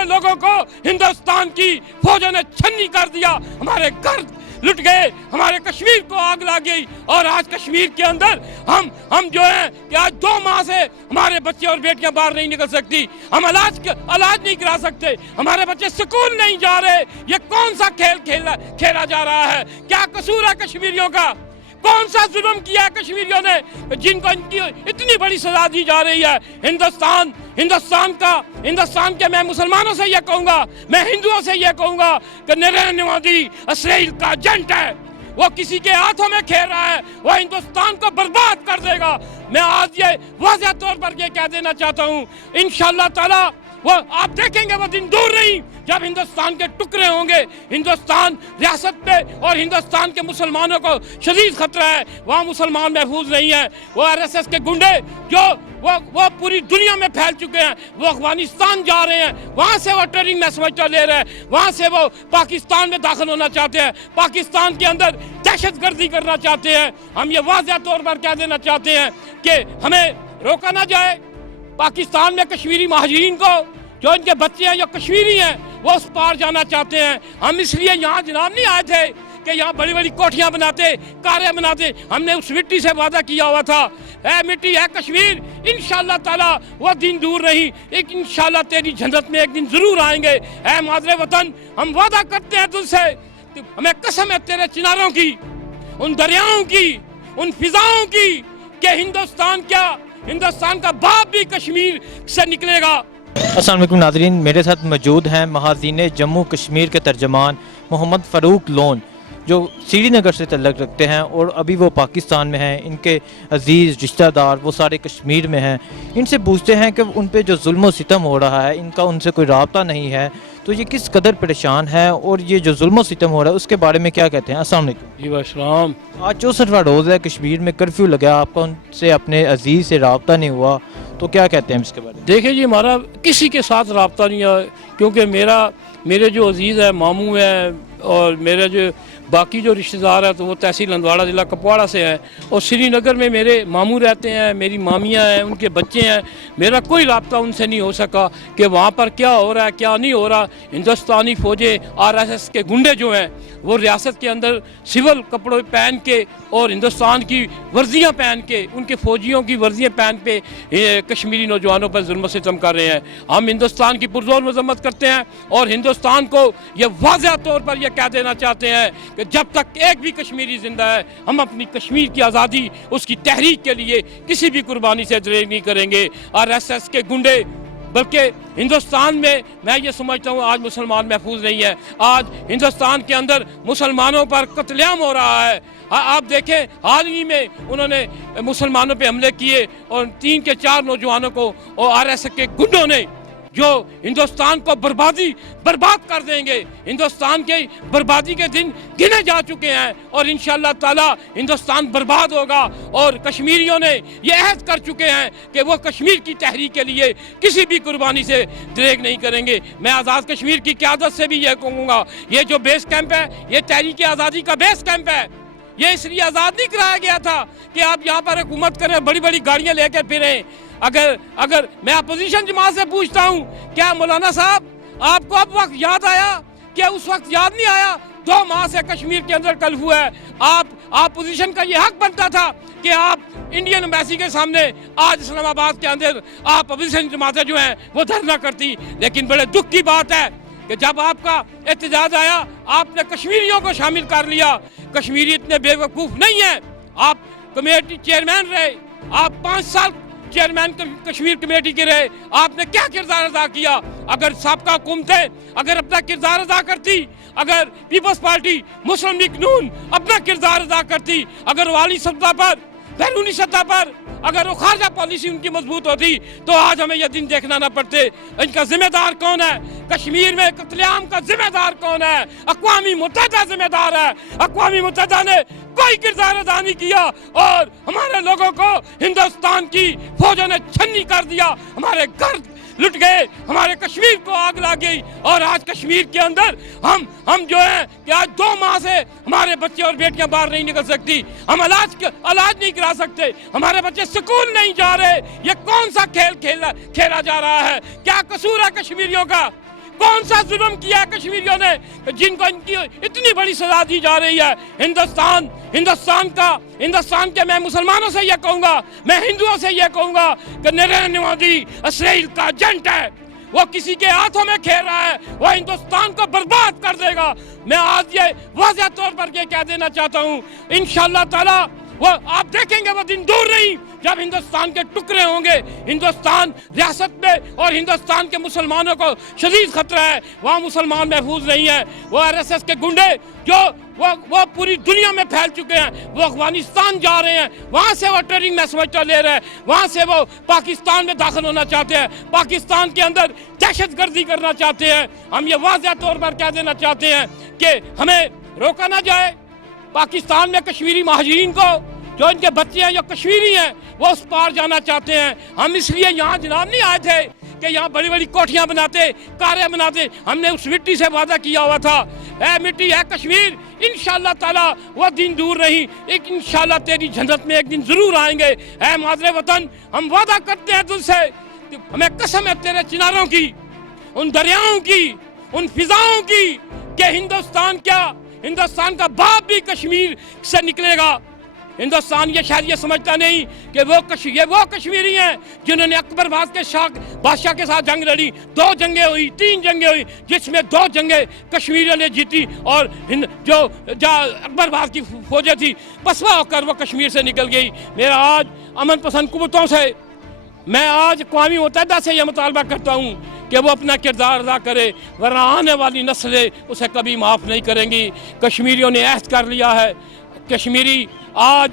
हमारे लोगों को हिंदुस्तान की फौजों ने छन्नी कर दिया, हमारे घर लुट गए, हमारे कश्मीर को आग लग गई। और आज कश्मीर के अंदर हम जो है कि आज 2 माह से हमारे बच्चे और बेटियां बाहर नहीं निकल सकती, हम इलाज नहीं करा सकते, हमारे बच्चे स्कूल नहीं जा रहे। ये कौन सा खेल खेला जा रहा है? क्या कसूर है कश्मीरियों का? कौन सा जुल्म किया है कश्मीरियों ने जिनको इनकी इतनी बड़ी सजा दी जा रही है? हिंदुस्तान के मैं मुसलमानों से ये कहूंगा, मैं हिंदुओं से ये कहूंगा कि नरेंद्र मोदी इसराइल का एजेंट है, वो किसी के हाथों में खेल रहा है, वो हिंदुस्तान को बर्बाद कर देगा। मैं आज ये वाज़ेह तौर पर ये कह देना चाहता हूँ, इंशाअल्लाह ताला वो आप देखेंगे वो दिन दूर नहीं जब हिंदुस्तान के टुकड़े होंगे। हिंदुस्तान रियासत पे और हिंदुस्तान के मुसलमानों को शदीद खतरा है, वहाँ मुसलमान महफूज नहीं है। वो आरएसएस के गुंडे जो वो पूरी दुनिया में फैल चुके हैं, वो अफगानिस्तान जा रहे हैं, वहाँ से वो ट्रेनिंग में समझौता ले रहे हैं, वहाँ से वो पाकिस्तान में दाखिल होना चाहते हैं, पाकिस्तान के अंदर दहशतगर्दी करना चाहते हैं। हम ये वाज़ेह तौर पर कह देना चाहते हैं कि हमें रोका ना जाए। पाकिस्तान में कश्मीरी महाजिरीन को, जो इनके बच्चे हैं जो कश्मीरी हैं, वो उस पार जाना चाहते हैं। हम इसलिए यहाँ जनाब नहीं आए थे कि यहाँ बड़ी बड़ी कोठियाँ बनाते, कारें बनाते, हमने उस मिट्टी से वादा किया हुआ था, है मिट्टी है कश्मीर, इंशाअल्लाह ताला वो दिन दूर नहीं, एक इंशाअल्लाह तेरी जन्नत में एक दिन जरूर आएंगे। है मादरे वतन, हम वादा करते हैं तुझसे, हमें कसम है तेरे चिनारों की, उन दरियाओं की, उन फिजाओं की, कि हिंदुस्तान का बाप भी कश्मीर से निकलेगा। अस्सलाम वालेकुम नाज़रीन, मेरे साथ मौजूद हैं महाज़ीन जम्मू कश्मीर के तर्जमान मोहम्मद फ़ारूक लोन, जो श्रीनगर से तल्लुक़ रखते हैं और अभी वो पाकिस्तान में हैं। इनके अजीज़ रिश्तेदार वो सारे कश्मीर में हैं। इनसे पूछते हैं कि उन पे जो जुल्म व सितम हो रहा है, इनका उनसे कोई राब्ता नहीं है, तो ये किस कदर परेशान है और ये जो जुल्म व सितम हो रहा है उसके बारे में क्या कहते हैं। अस्सलाम वालेकुम। जी वालेकुम। आज 64वां रोज़ है, कश्मीर में कर्फ्यू लगा, आपका उनसे अपने अजीज़ से राब्ता नहीं हुआ, तो क्या कहते हैं इसके बारे में? देखिए जी, हमारा किसी के साथ रब्ता नहीं है, क्योंकि मेरे जो अजीज़ है, मामू है, और मेरे जो बाकी जो रिश्तेदार हैं तो वो तहसील हंदवाड़ा ज़िला कुपवाड़ा से हैं, और श्रीनगर में मेरे मामू रहते हैं, मेरी मामियाँ हैं, उनके बच्चे हैं। मेरा कोई रब्ता उनसे नहीं हो सका कि वहाँ पर क्या हो रहा है क्या नहीं हो रहा। हिंदुस्तानी फ़ौजें, आरएसएस के गुंडे जो हैं, वो रियासत के अंदर सिविल कपड़े पहन के और हिंदुस्तान की वर्दियाँ पहन के, उनके फ़ौजियों की वर्दियाँ पहन पे कश्मीरी नौजवानों पर जुल्म सितम कर रहे हैं। हम हिंदुस्तान की पुरजोर मजम्मत करते हैं और हिंदुस्तान को ये वाज़ेह तौर पर यह कह देना चाहते हैं कि जब तक एक भी कश्मीरी जिंदा है, हम अपनी कश्मीर की आज़ादी, उसकी तहरीक के लिए किसी भी कुर्बानी से दरेग नहीं करेंगे। आरएसएस के गुंडे, बल्कि हिंदुस्तान में मैं ये समझता हूँ आज मुसलमान महफूज नहीं है। आज हिंदुस्तान के अंदर मुसलमानों पर कत्लेआम हो रहा है। आप देखें, हाल ही में उन्होंने मुसलमानों पे हमले किए और 3 के 4 नौजवानों को और आरएसएस के गुंडों ने, जो हिंदुस्तान को बर्बाद कर देंगे। हिंदुस्तान के बर्बादी के दिन गिने जा चुके हैं और इंशाअल्लाह ताला हिंदुस्तान बर्बाद होगा। और कश्मीरियों ने ये अहद कर चुके हैं कि वो कश्मीर की तहरीक के लिए किसी भी कुर्बानी से दरेग नहीं करेंगे। मैं आज़ाद कश्मीर की क़यादत से भी यह कहूँगा, ये जो बेस कैंप है, ये तहरीक आज़ादी का बेस कैंप है। ये इसलिए आज़ाद नहीं कराया गया था कि आप यहाँ पर हुकूमत करें, बड़ी बड़ी गाड़ियाँ लेकर फिरें। अगर मैं अपोजिशन जमात से पूछता हूँ, क्या मौलाना साहब आपको अब वक्त याद आया? क्या उस वक्त याद नहीं आया? 2 माह से कश्मीर के अंदर कर्फ्यू है। आप अपोजिशन का ये हक बनता था कि आप इंडियन एम्बेसी के सामने आज इस्लामाबाद के अंदर आप अपोजिशन जमातें जो हैं वो धरना करती। लेकिन बड़े दुख की बात है कि जब आपका एहतजाज आया, आपने कश्मीरियों को शामिल कर लिया। कश्मीरी इतने बेवकूफ़ नहीं है। आप कमेटी चेयरमैन रहे, आप 5 साल चेयरमैन कश्मीर कमेटी के रहे, आपने क्या किरदार अदा किया? अगर साबका हुकूमतें अगर अपना किरदार अदा करती, अगर पीपल्स पार्टी मुस्लिम लीग नून अपना किरदार अदा करती, अगर वाली सतह पर, बैरूनी सतह पर अगर वो खारजा पॉलिसी उनकी मजबूत होती, तो आज हमें यह दिन देखना ना पड़ते। इनका जिम्मेदार कौन है? कश्मीर में कत्लेआम का जिम्मेदार कौन है? अक़वामी मुत्तहिदा जिम्मेदार है। अक़वामी मुत्तहिदा ने कोई किरदार अदा नहीं किया और हमारे लोगों को हिंदुस्तान की फौजों ने छन्नी कर दिया, हमारे घर लुट गए, हमारे कश्मीर को आग लग गई। और आज कश्मीर के अंदर हम जो है कि आज 2 माह से हमारे बच्चे और बेटियां बाहर नहीं निकल सकती, हम इलाज नहीं करा सकते, हमारे बच्चे स्कूल नहीं जा रहे। ये कौन सा खेल खेला जा रहा है? क्या कसूर है कश्मीरियों का? कौन सा जुल्म किया है कश्मीरियों ने जिनको इनकी इतनी बड़ी सजा दी जा रही है? हिंदुस्तान के मैं मुसलमानों से यह कहूंगा, मैं हिंदुओं से यह कहूंगा कि नरेंद्र मोदी इसराइल का एजेंट है। वो किसी के हाथों में खेल रहा है, वो हिंदुस्तान को बर्बाद कर देगा। मैं आज ये वाज़ेह तौर पर ये कह देना चाहता हूँ, इंशाअल्लाह ताला वो आप देखेंगे वो दिन दूर नहीं जब हिंदुस्तान के टुकड़े होंगे। हिंदुस्तान रियासत में और हिंदुस्तान के मुसलमानों को शदीद खतरा है, वहाँ मुसलमान महफूज नहीं है। वो आरएसएस के गुंडे जो वो पूरी दुनिया में फैल चुके हैं, वो अफगानिस्तान जा रहे हैं, वहाँ से वो ट्रेनिंग में समझौता ले रहे हैं, वहाँ से वो पाकिस्तान में दाखिल होना चाहते हैं, पाकिस्तान के अंदर दहशत गर्दी करना चाहते हैं। हम ये वाज़ेह तौर पर कह देना चाहते हैं कि हमें रोका ना जाए। पाकिस्तान में कश्मीरी महाजिरीन को, जो इनके बच्चे हैं जो कश्मीरी हैं, वो उस पार जाना चाहते हैं। हम इसलिए यहाँ जनाब नहीं आए थे कि यहाँ बड़ी बड़ी कोठियाँ बनाते, कारें बनाते। हमने उस मिट्टी से वादा किया हुआ था, ऐ मिट्टी है कश्मीर, इंशाअल्लाह ताला वो दिन दूर नहीं, एक इंशाअल्लाह तेरी जन्नत में एक दिन जरूर आएंगे। ऐ मादरे वतन, हम वादा करते हैं तुझसे, हमें कसम है तेरे चिनारों की, उन दरियाओं की, उन फिजाओं की, कि हिंदुस्तान का बाप भी कश्मीर से निकलेगा। हिंदुस्तान ये शायद ये समझता नहीं कि वो कश्मीरी हैं जिन्होंने अकबर बादशाह के साथ जंग लड़ी। 2 जंगें हुई, 3 जंगें हुई, जिसमें 2 जंगें कश्मीरियों ने जीती और जो अकबर बाद की फौजें थी पसवा होकर वो कश्मीर से निकल गई। मेरा आज अमन पसंद कुव्वतों से, मैं आज अक़वाम मुत्तहिदा से यह मुतालबा करता हूँ कि वो अपना किरदार अदा करे, वरना आने वाली नस्लें उसे कभी माफ़ नहीं करेंगी। कश्मीरियों ने अहद कर लिया है, कश्मीरी आज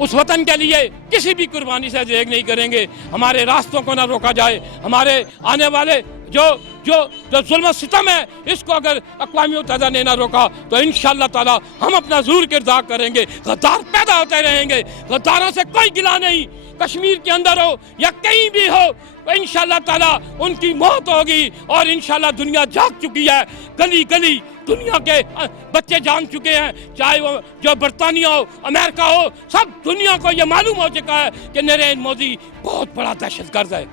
उस वतन के लिए किसी भी कुर्बानी से देख नहीं करेंगे। हमारे रास्तों को ना रोका जाए, हमारे आने वाले जो जुल्म सितम है इसको अगर अक़वाम मुत्तहिदा ने ना रोका तो इंशाअल्लाह ताला हम अपना ज़रूर किरदार करेंगे। गद्दार पैदा होते रहेंगे, गद्दारों से कोई गिला नहीं, कश्मीर के अंदर हो या कहीं भी हो, इंशाअल्लाह ताला उनकी मौत होगी। और इंशाअल्लाह दुनिया जाग चुकी है, गली गली दुनिया के बच्चे जान चुके हैं, चाहे वो जो बरतानिया हो, अमेरिका हो, सब दुनिया को ये मालूम हो चुका है कि नरेंद्र मोदी बहुत बड़ा दहशतगर्द है।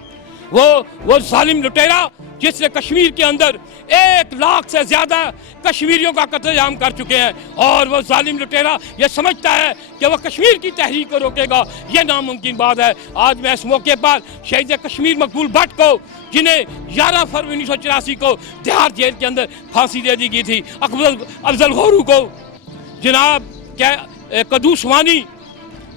वो जालिम लुटेरा जिसने कश्मीर के अंदर 1 लाख से ज़्यादा कश्मीरियों का कत्लेआम कर चुके हैं, और वो जालिम लुटेरा ये समझता है कि वो कश्मीर की तहरीक को रोकेगा, ये नामुमकिन बात है। आज मैं इस मौके पर शहीद कश्मीर मकबूल भट्ट को, जिन्हें 11 फरवरी 1984 को तिहाड़ जेल के अंदर फांसी दे दी गई थी, अफजल गौरू को, जनाब कदूस वानी,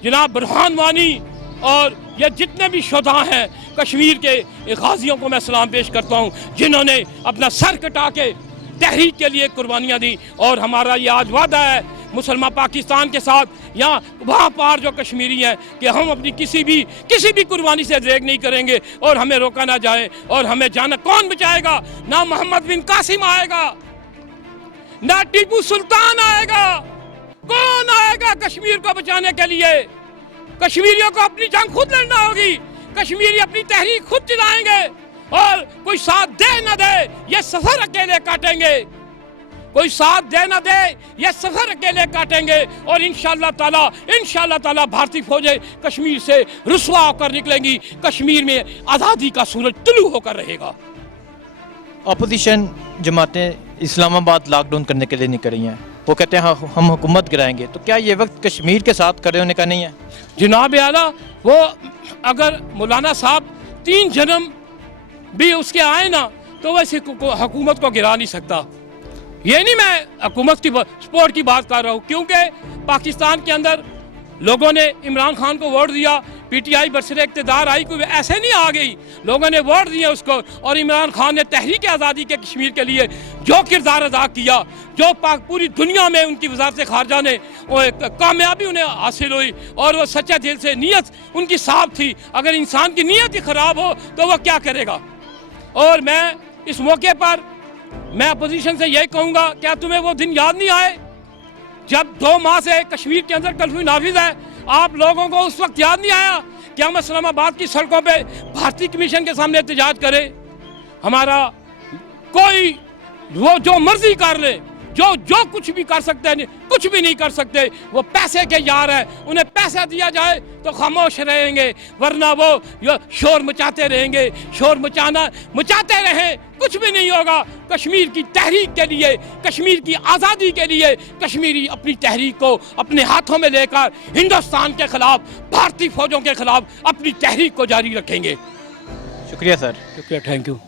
जनाब बुरहान वानी, और ये जितने भी शुहदा हैं कश्मीर के गाजियों को मैं सलाम पेश करता हूँ, जिन्होंने अपना सर कटा के तहरीक के लिए कुर्बानियाँ दी। और हमारा ये आज वादा है मुसलमान पाकिस्तान के साथ, यहाँ वहाँ पार जो कश्मीरी हैं, कि हम अपनी किसी भी कुर्बानी से देख नहीं करेंगे और हमें रोका ना जाए। और हमें जाना कौन बचाएगा? ना मोहम्मद बिन कासिम आएगा, ना टीपू सुल्तान आएगा, कौन आएगा कश्मीर को बचाने के लिए? कश्मीरियों को अपनी जंग खुद लड़ना होगी, कश्मीरी अपनी तहरीक खुद चलाएंगे, और कोई साथ दे न दे ये सफर अकेले काटेंगे, कोई साथ दे न दे ये सफर अकेले काटेंगे। और इंशाअल्लाह ताला भारतीय फौजें कश्मीर से रुसवा होकर निकलेंगी, कश्मीर में आज़ादी का सूरज तुलू होकर रहेगा। अपोजिशन जमातें इस्लामाबाद लॉकडाउन करने के लिए नहीं कर रही हैं, वो कहते हैं हम हुकूमत गिराएंगे, तो क्या ये वक्त कश्मीर के साथ खड़े होने का नहीं है? जनाब आला, वो अगर मौलाना साहब 3 जन्म भी उसके आए ना तो वैसे हुकूमत को गिरा नहीं सकता। ये नहीं मैं हुकूमत की सपोर्ट की बात कर रहा हूँ, क्योंकि पाकिस्तान के अंदर लोगों ने इमरान खान को वोट दिया, पीटीआई बरसरे इक़्तिदार आई, कोई ऐसे नहीं आ गई, लोगों ने वोट दिया उसको। और इमरान खान ने तहरीक आज़ादी के कश्मीर के लिए जो किरदार अदा किया, जो पूरी दुनिया में उनकी वज़ारत ख़ारजा ने कामयाबी उन्हें हासिल हुई, और वो सच्चे दिल से नीयत उनकी साफ थी। अगर इंसान की नीयत ही ख़राब हो तो वह क्या करेगा? और मैं इस मौके पर मैं अपोजिशन से यही कहूँगा, क्या तुम्हें वो दिन याद नहीं आए जब 2 माह से कश्मीर के अंदर कर्फ्यू नाफिज है? आप लोगों को उस वक्त याद नहीं आया कि हम इस्लामाबाद की सड़कों पे भारतीय कमीशन के सामने एहतजाज करें? हमारा कोई वो जो मर्जी कर ले, जो कुछ भी कर सकते हैं कुछ भी नहीं कर सकते, वो पैसे के यार हैं, उन्हें पैसा दिया जाए तो खामोश रहेंगे, वरना वो शोर मचाते रहेंगे, शोर मचाते रहें, कुछ भी नहीं होगा। कश्मीर की तहरीक के लिए, कश्मीर की आज़ादी के लिए कश्मीरी अपनी तहरीक को अपने हाथों में लेकर हिंदुस्तान के खिलाफ, भारतीय फौजों के खिलाफ अपनी तहरीक को जारी रखेंगे। शुक्रिया सर। शुक्रिया, थैंक यू।